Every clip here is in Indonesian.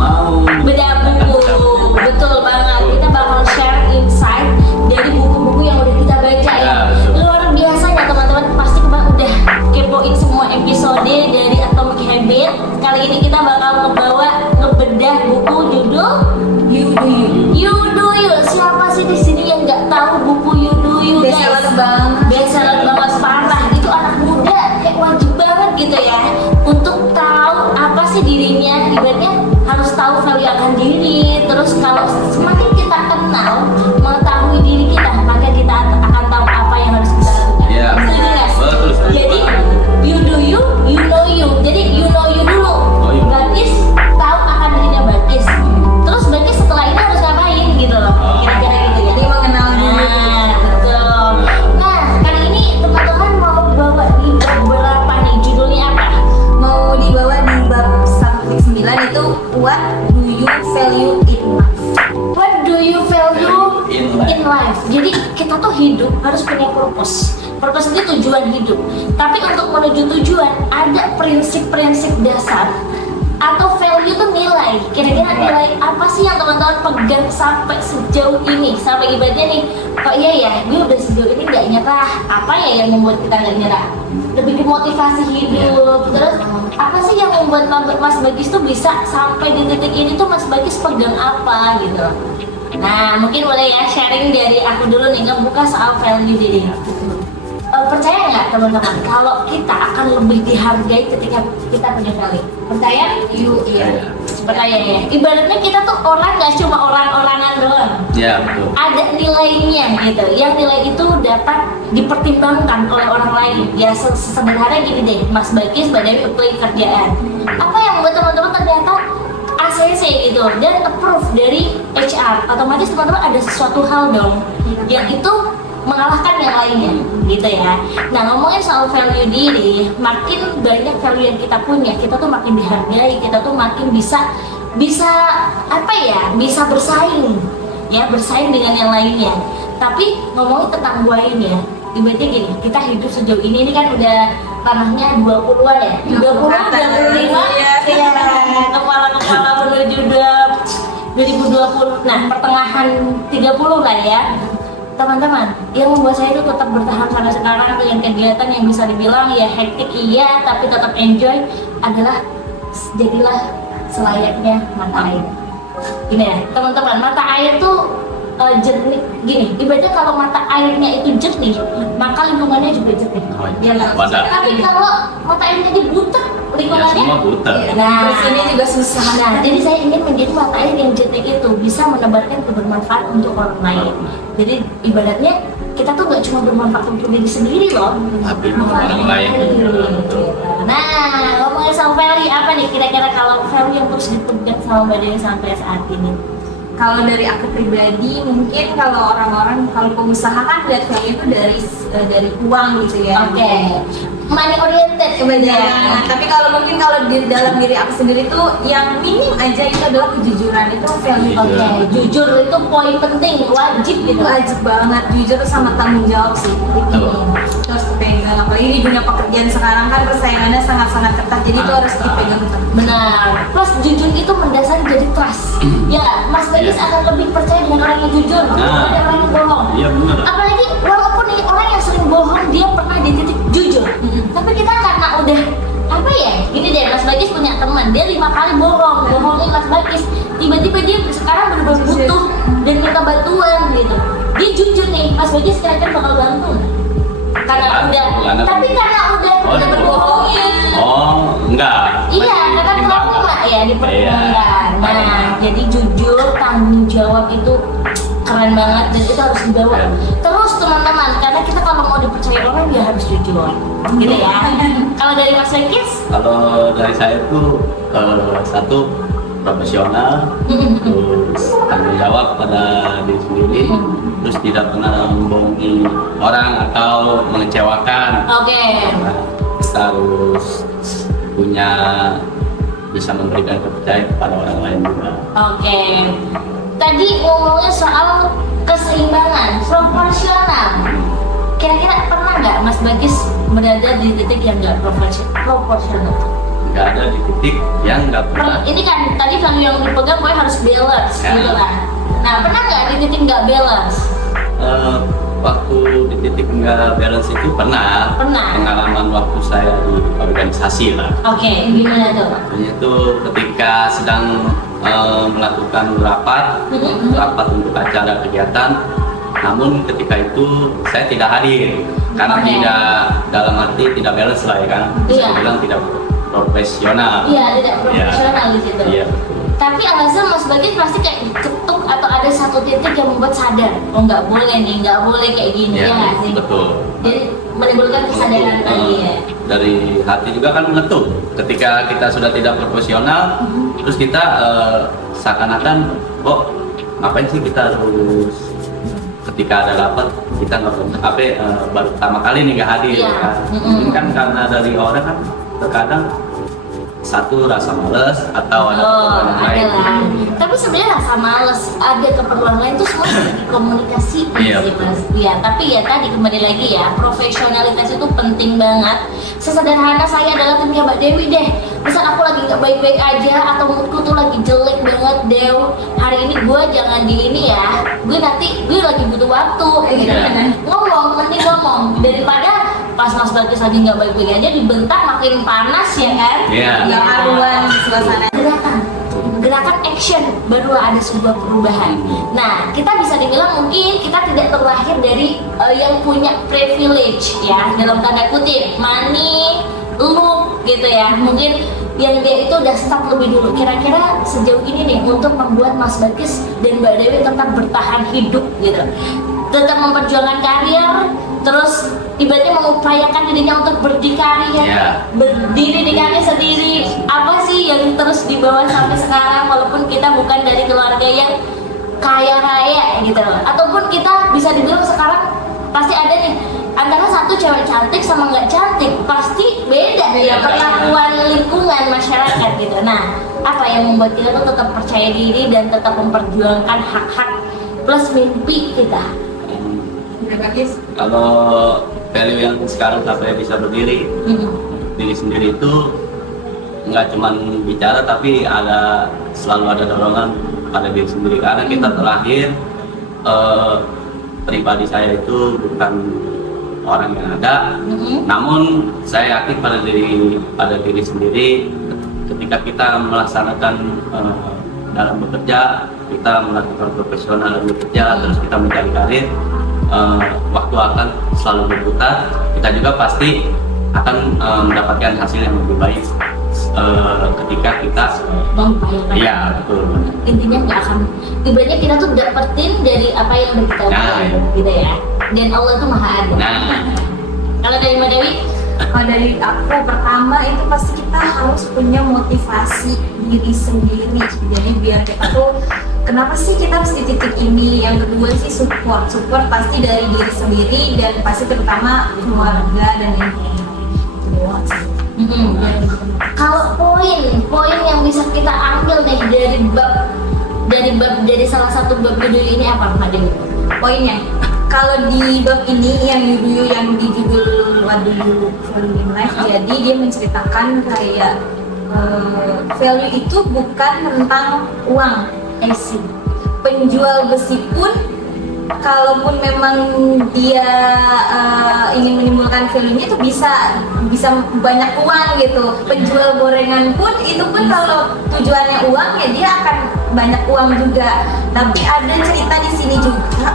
mau Bedah buku, betul banget. Kita bakal share insight dari buku-buku yang udah kita baca ya. Luar biasa ya teman-teman. Pasti kemarin udah kepoin semua episode dari Atomic Habit. Kali ini kita bakal ngebedah buku judul You Do You. You Do You. Siapa sih di sini yang nggak tahu buku You Do You, guys? Bestseller banget. Bestseller banget parah. Itu anak muda kayak wajib banget gitu ya untuk tahu apa sih dirinya. Ibaratnya harus tahu value akan diri. Terus kalau semakin kita kenal, mengetahui diri kita, maka kita akan tahu apa yang harus kita lakukan. Iya. Setuju nggak? Betul. Jadi you do you, you know you. Jadi you know you dulu. Oh, you. Bakis tahu akan dirinya Bakis. Terus Bakis setelah ini harus ngapain gitu loh. Oh. Kira-kira gitu ya. Jadi mengenal diri. Nah, betul. Nah, kali ini teman-teman mau bawa di bab berapa nih? Judulnya apa? Mau dibawa di bab 1/9 itu what do you value in life? What do you value In life. in life? Jadi kita tuh hidup harus punya purpose. Purpose itu tujuan hidup. Tapi untuk menuju tujuan ada prinsip-prinsip dasar atau value itu nilai. Kira-kira nilai apa sih yang teman-teman pegang sampai sejauh ini? Sampai ibaratnya nih, kok iya ya, ini udah sejauh ini nggak nyerah. Apa ya yang membuat kita nggak nyerah? Lebih ke motivasi hidup. Terus apa sih yang membuat Mas Bagis tuh bisa sampai di titik ini tuh Mas Bagis pegang apa gitu? Nah, mungkin boleh ya sharing dari aku dulu nih, ngebuka soal value diri. Percaya nggak teman-teman kalau kita akan lebih dihargai ketika kita punya value? Percaya? Iya. Percaya ya. Ibaratnya kita tuh orang nggak cuma orang-orangan doang. Ya, betul. Ada nilainya gitu. Yang nilai itu dapat dipertimbangkan oleh orang lain. Ya sebenarnya gini deh, Mas Bagis badan apply kerjaan. Apa yang membuat teman-teman ternyata ACC gitu dan approve dari HR, otomatis teman-teman ada sesuatu hal dong yang itu mengalahkan yang lainnya gitu ya. Nah, ngomongin soal value diri, makin banyak value yang kita punya, kita tuh makin dihargai, kita tuh makin bisa apa ya, bisa bersaing ya, bersaing dengan yang lainnya. Tapi ngomongin tentang buahin ya, ibaratnya gini, kita hidup sejauh ini kan udah tanahnya 20-an ya, 20, 25 ya, kepala menuju 2020, nah pertengahan 30 lah ya. Teman-teman, yang membuat saya itu tetap bertahan sampai sekarang dengan kegiatan yang bisa dibilang ya hektik iya, tapi tetap enjoy adalah jadilah selayaknya mata air. Gini ya, teman-teman, mata air tuh jernih. Gini, ibaratnya kalau mata airnya itu jernih, maka lingkungannya juga jernih. Oh, Ya nggak? wadah. Tapi kalau mata airnya butek, Ya, lingkungannya semua buta. nah, Terus ini juga susah. Nah, jadi saya ingin menjadi mata air yang jernih itu bisa menebarkan kebermanfaat untuk orang lain. Jadi ibaratnya kita tuh gak cuma bermanfaat untuk diri sendiri loh, Tapi untuk orang lain. Nah, ngomongin soal value apa nih kira-kira kalau value yang terus dipegang sama Mbak Dewi sampai saat ini? Kalau dari aku pribadi, mungkin kalau orang-orang, kalau pengusaha kan lihat value itu dari uang gitu ya. Oke, money oriented Kebanyakan. Tapi mungkin kalau di dalam diri aku sendiri tuh yang minim aja itu adalah kejujuran, itu value. Oke, jujur itu poin penting, wajib gitu. Wajib banget, jujur sama tanggung jawab sih. Itu terus dipegang. Apalagi di dunia pekerjaan sekarang kan persaingannya sangat-sangat ketat, jadi itu harus dipegang terus. Benar. Plus jujur itu mendasari jadi trust. Ya, Mas Bagis akan lebih percaya dengan orang yang jujur, daripada orang yang bohong. Iya, benar. Apalagi walaupun nih orang yang sering bohong dia pernah di titik jujur. Tapi kita karena udah apa ya? Gini deh, Mas Bagis punya teman, dia 5 kali bohongin Mas Bagis. Tiba-tiba dia sekarang benar-benar butuh dan minta bantuan gitu. Dia jujur nih, Mas Bagis kira-kira bakal bantu nggak? Karena udah, tapi karena udah berbohongin. Oh, enggak. Iya, karena trauma ya dipertimbangkan. Nah, jadi jujur, tanggung jawab itu keren banget dan itu harus dibawa terus teman-teman, karena kita kalau mau dipercaya orang ya harus jujur, gitu ya. Kalau dari Mas Bagis? Kalau dari saya tuh satu profesional, terus tanggung jawab pada diri sendiri, terus tidak pernah membohongi orang atau mengecewakan. Oke. Nah, kita harus punya bisa memberikan kepercayaan kepada orang lain juga. Oke. Tadi ngomongnya soal keseimbangan, proporsional. Kira-kira pernah nggak Mas Bagis berada di titik yang nggak proporsional? Nggak ada di titik yang nggak pernah. Ini kan tadi value yang pegang pokoknya harus balance gitu kan. Nah, pernah nggak di titik nggak balance? Waktu di titik nggak balance itu pernah. Pengalaman waktu saya di organisasi lah. Oke, gimana tuh? Itu ketika sedang melakukan rapat untuk acara kegiatan, namun ketika itu saya tidak hadir karena tidak, dalam arti tidak balance lah ya kan, bisa bilang tidak profesional. Iya, tidak profesional di situ. Iya. Tapi alasan Mas Bagis pasti kayak diketuk atau ada satu titik yang membuat sadar, oh nggak boleh nih, nggak boleh kayak gini ya nggak sih? Betul. Jadi menimbulkan kesadaran tadi ya. Dari hati juga kan mengetuk. Ketika kita sudah tidak profesional, terus kita seakan-akan, ngapain sih kita harus ketika ada rapat kita nggak baru pertama kali nih nggak hadir kan? Mungkin kan karena dari orang kan terkadang satu rasa males atau ada keperluan lain. Tapi sebenarnya rasa males, ada keperluan lain itu semua bisa dikomunikasikan sih Mas. Ya, tapi ya tadi kembali lagi ya, profesionalitas itu penting banget. Sesederhana saya adalah timnya Mbak Dewi deh. Misal aku lagi nggak baik-baik aja atau moodku tuh lagi jelek banget, Dew. Hari ini gue jangan di ini ya. Gue lagi butuh waktu gitu kan. Mending ngomong daripada pas Mas Bagis lagi nggak baik-baik aja dibentak makin panas ya kan? Yang haruan suasana. Gerakan action barulah ada sebuah perubahan. Nah, kita bisa dibilang mungkin kita tidak terlahir dari yang punya privilege ya, dalam tanda kutip, money, look gitu ya. Mungkin yang dia itu udah start lebih dulu. Kira-kira sejauh ini nih untuk membuat Mas Bagis dan Mbak Dewi tetap bertahan hidup gitu, tetap memperjuangkan karir, terus ibaratnya mengupayakan dirinya untuk berdikari ya, berdiri di kaki sendiri. Apa sih yang terus dibawa sampai sekarang walaupun kita bukan dari keluarga yang kaya raya gitu loh, ataupun kita bisa dibilang sekarang pasti ada nih antara satu cewek cantik sama nggak cantik, pasti beda ya perlakuan lingkungan masyarakat gitu. Nah, apa yang membuat kita tuh tetap percaya diri dan tetap memperjuangkan hak-hak plus mimpi kita? Kalau value yang sekarang sampai bisa berdiri, diri sendiri itu nggak cuma bicara tapi selalu ada dorongan pada diri sendiri, karena kita terlahir pribadi saya itu bukan orang yang ada, namun saya yakin pada diri sendiri. Ketika kita melaksanakan dalam bekerja, kita melakukan profesional dalam bekerja, terus kita mencari karir, waktu akan selalu berputar. Kita juga pasti akan mendapatkan hasil yang lebih baik ketika kita mengupayakan. Iya, betul. Intinya nggak akan, ibaratnya kita tuh dapetin dari apa yang udah kita upayakan gitu ya. Dan Allah tuh maha adil. Kalau dari Mbak Dewi? Kalau dari aku, pertama itu pasti kita harus punya motivasi diri sendiri. Jadi biar kita tuh, kenapa sih kita harus di titik ini? Yang kedua sih support pasti dari diri sendiri dan pasti terutama keluarga dan lingkungan. Kalau poin yang bisa kita ambil nih dari salah satu bab video ini apa Mbak Dewi? Poinnya, kalau di bab ini yang di judul Waduh Volume Life, jadi dia menceritakan kayak value itu bukan tentang uang. Penjual besi pun kalaupun memang dia ingin menimbulkan value-nya itu bisa banyak uang gitu. Penjual gorengan pun itu pun kalau tujuannya uang ya dia akan banyak uang juga. Tapi ada cerita di sini juga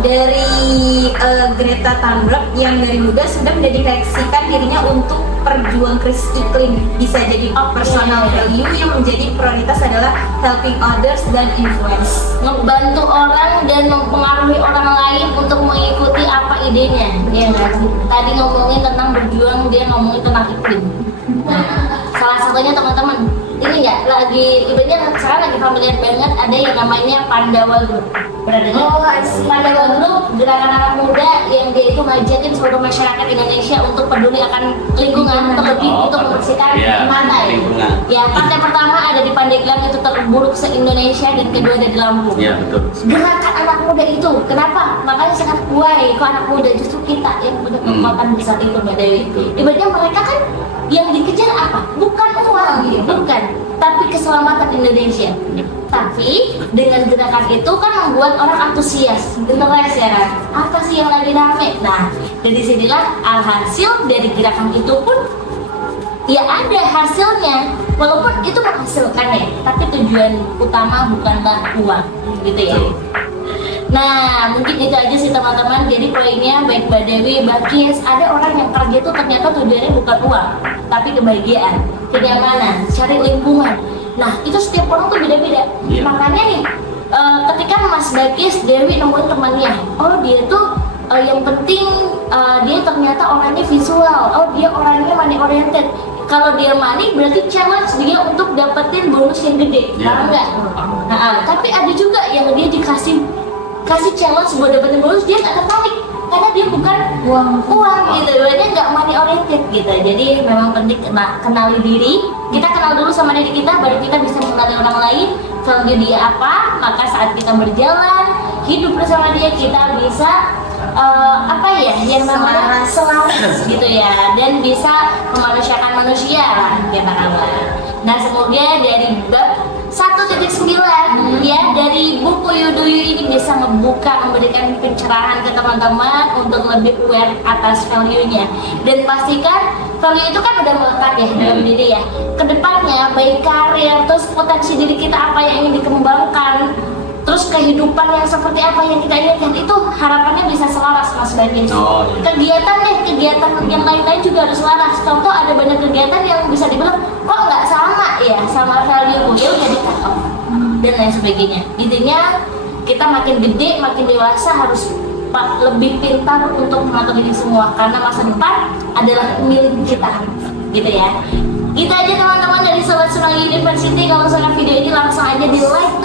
dari Greta Thunberg yang dari muda sudah mendedikasikan dirinya untuk perjuang krisis iklim. Bisa jadi personal value yang menjadi prioritas adalah helping others dan influence. Membantu orang dan mempengaruhi orang lain untuk mengikuti apa idenya. Ya nggak sih? Tadi ngomongin tentang berjuang, dia ngomongin tentang iklim. Nah, salah satunya teman-teman ini nggak lagi, ibaratnya sekarang lagi familiar banget ada yang namanya Pandawa Group. Pernah dengar? Pandawa Group gerakan anak muda yang dia itu ngajakin seluruh masyarakat Indonesia untuk peduli akan lingkungan, terlebih untuk membersihkan pantai. Ya, pantai pertama ada di Pandeglang, itu terburuk se-Indonesia, dan kedua ada di Lampung. Iya, betul. Gerakan anak muda itu, kenapa? Makanya sangat kuat kok anak muda, justru kita yang punya kekuatan besar itu Mbak Dewi. Ibaratnya mereka kan yang dikejar apa? Bukan uang, bukan. tapi keselamatan Indonesia. Tapi dengan gerakan itu kan membuat orang antusias, interest ya kan? Apa sih yang lagi rame? Nah, dari sinilah alhasil dari gerakan itu pun ya ada hasilnya, walaupun itu menghasilkan ya, tapi tujuan utama bukanlah uang, gitu ya. Nah, mungkin itu aja sih teman-teman. Jadi poinnya baik Mbak Dewi, Mbak Kis, ada orang yang kerja itu ternyata tujuannya bukan uang, tapi kebahagiaan, kenyamanan, cari lingkungan. Nah, itu setiap orang tuh beda-beda. Iya. Makanya nih, ketika Mas Bakis, Dewi nemuin temannya, oh dia tuh yang penting dia ternyata orangnya visual, oh dia orangnya money oriented. Kalau dia money berarti challenge dia untuk dapetin bonus yang gede, Iya. paham nggak? Nah, tapi ada juga yang dia dikasih challenge buat dapetin bonus, dia nggak tertarik karena dia bukan uang gitu, dia nggak money oriented gitu. Jadi memang penting kenali diri, kita kenal dulu sama diri kita, baru kita bisa mengenali orang lain, value dia apa, maka saat kita berjalan hidup bersama dia kita bisa apa ya yang namanya selaras gitu ya, dan bisa memanusiakan manusia lah katakanlah. Nah, semoga dari bab 1.9 ya dari buku Yuduyu ini bisa memberikan pencerahan ke teman-teman untuk lebih aware atas value-nya, dan pastikan value itu kan udah melekat ya dalam diri ya. Kedepannya baik karir, terus potensi diri kita apa yang ingin dikembangkan, terus kehidupan yang seperti apa yang kita inginkan, itu harapannya bisa selaras Mas Bagis. Oh, iya. Kegiatan yang lain-lain juga harus selaras. Contoh ada banyak kegiatan yang bisa dibilang kok nggak sama ya sama value gue, udah di-cut off dan lain sebagainya. Intinya kita makin gede, makin dewasa harus lebih pintar untuk mengatur ini semua, karena masa depan adalah milik kita, gitu ya. Kita aja teman-teman dari Sobat Sunang University. Kalau suka video ini langsung aja di like